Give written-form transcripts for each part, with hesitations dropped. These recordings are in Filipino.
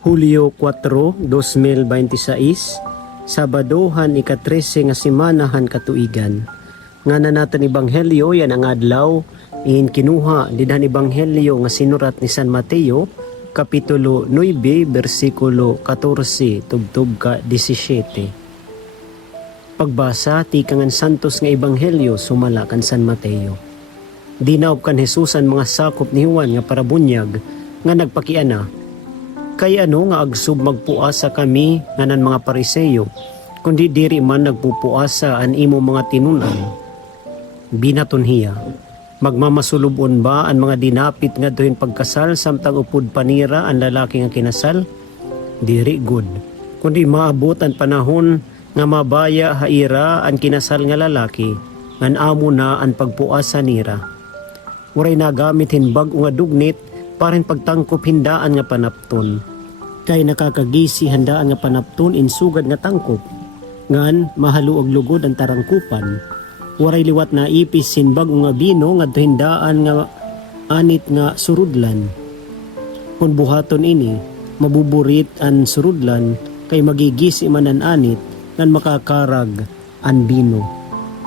Hulyo 4, 2026, Sabadohan ika-13 nga simanahan katuigan. Nga na natin Ebanghelyo, yan ang adlaw, kinuha dinhan Ebanghelyo nga sinurat ni San Mateo, Kapitulo 9, versikulo 14, tubtub ka 17. Pagbasa, tikangan santos nga Ebanghelyo, sumala kan San Mateo. Dinaop kan Hesusan mga sakop ni Juan nga parabunyag, nga nagpakiana. Kay ano nga agsub magpuasa kami nganan mga Pariseyo, kundi diri man nagpupuasa an imo mga tinunan. Binaton hiya, magmamasulubon ba ang mga dinapit nga dohin pagkasal samtang upod panira ang lalaki nga kinasal? Diri good, kundi maabot ang panahon nga mabaya haira ang kinasal nga lalaki, ngan amo na ang pagpuasa nira. Uray nagamit hinbag nga dugnit, parin pagtangkop hindaan nga panapton. Kay nakakagisi handaan nga panapton insugad nga tangkop. Ngan mahaluog lugod ang tarangkupan. Waray liwat na ipis sinbag nga bino nga hindaan nga anit nga surudlan. Kung buhaton ini, mabuburit an surudlan kay magigisi man an anit ngan makakarag an bino.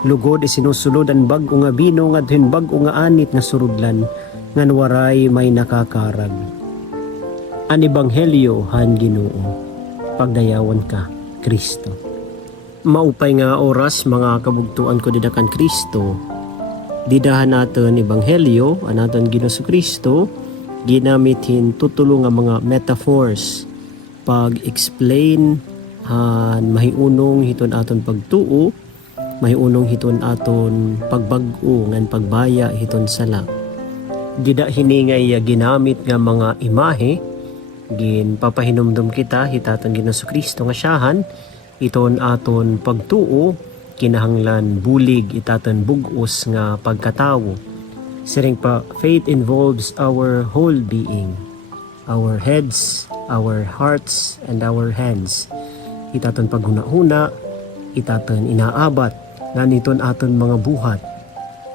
Lugod isinusulod ang bag nga bino nga hinbag nga anit nga surudlan ngan waray may nakakarag. An Ebanghelyo han Ginoo, pagdayawan ka Kristo. Maupay nga oras mga kabugtuan ko didakan Kristo, didahan naton Ebanghelyo anaton Ginoo Kristo, ginamitin tutulo nga mga metaphors pag-explain han mahiunong hiton aton pagtuo, mahiunong hiton aton pagbag-o ngan pagbaya hiton sala. Dida hiningay ginamit nga mga imahe, gin papahinumdum kita hitaton Ginoo Kristo nga siyahan iton aton pagtuo, kinahanglan bulig itaton bugos nga pagkatawo. Siring pa, faith involves our whole being, our heads, our hearts, and our hands. Itaton paghuna-huna, itaton inaabat nga niton aton mga buhat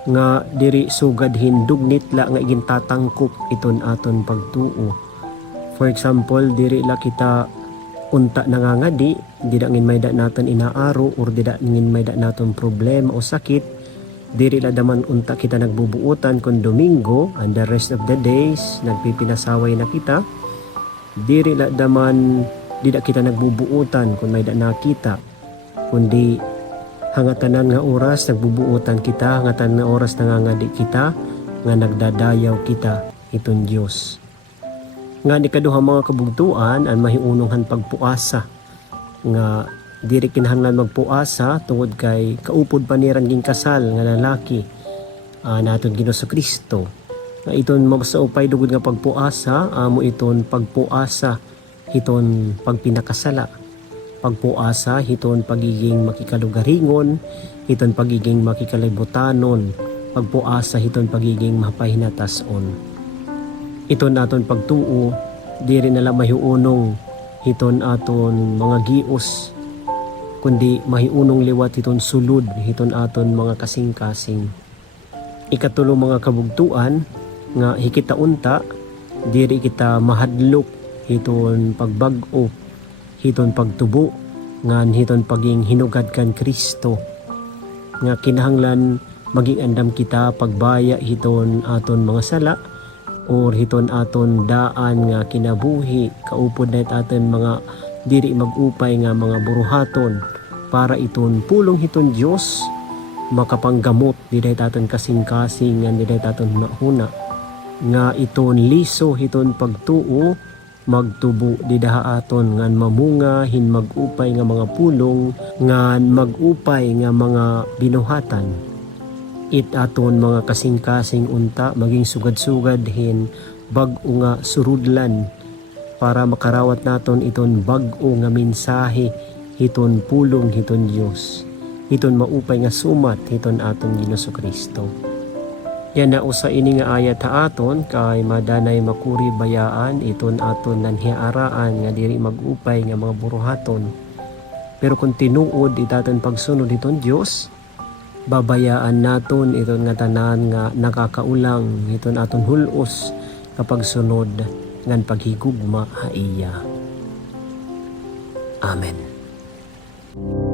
nga diri sugad hindugnit la nga igintatangkop iton aton pagtuo. For example, diri la kita unta nangangadi, dida ngin may da naton inaaro or dida ngin may da naton problema o sakit, diri la daman unta kita nagbubuutan kun Domingo and the rest of the days nagpipinasaway na kita. Diri la daman dida kita nagbubuutan kun may da nakita, kundi hangatanan nga oras nagbubuutan kita, hangatanan nga oras nangangadi kita nga nagdadayaw kita iton Dios. Nga ni kaduha mga kabugtuan ang mahiunong pagpuasa nga diri kinahanglan magpuasa tungod kay kaupod paniran ging kasal nga lalaki naton Ginoo Kristo. Nga iton magsaupay dugod nga pagpuasa, amo iton pagpuasa hiton pagpinakasala, pagpuasa hiton pagiging makikalugaringon, hiton pagiging makikalibutanon, pagpuasa hiton pagiging mapahinatason. Iton aton pagtuo, diri na lang mahiunong hiton aton mga gios, kundi mahiunong liwat hiton sulod hiton aton mga kasing-kasing. Ikatulo mga kabugtuan nga hikita unta, diri kita mahadlok hiton pagbag-o, hiton pagtubo, ngan hiton paging hinugad kan Kristo. Nga kinahanglan maging andam kita pagbaya hiton aton mga sala, or hiton aton daan nga kinabuhi, kaupod na aton mga diri magupay nga mga buruhaton, para iton pulong hiton Dios makapanggamot diday aton kasing-kasing nga diday aton mahuna, nga iton liso hiton pagtuo magtubo didaha aton ngan mamunga hin magupay nga mga pulong, ngan magupay nga mga binuhatan. It aton mga kasing-kasing unta maging sugad-sugad hin bag-o nga surudlan, para makarawat naton iton bag-o nga mensahe hiton pulong hiton Dios, hiton maupay nga sumat hiton aton Ginoo Kristo. Yan na usa ini nga ayat ha aton kay madanay makuri bayaan iton aton nanhiaraan nga diri magupay nga mga buruhaton. Pero kung tinuod itaton pagsunod hiton Dios, babayaan naton iton nga tanan nga nakakaulang iton aton hulos kapag sunod ngan paghigugma haiya. Amen.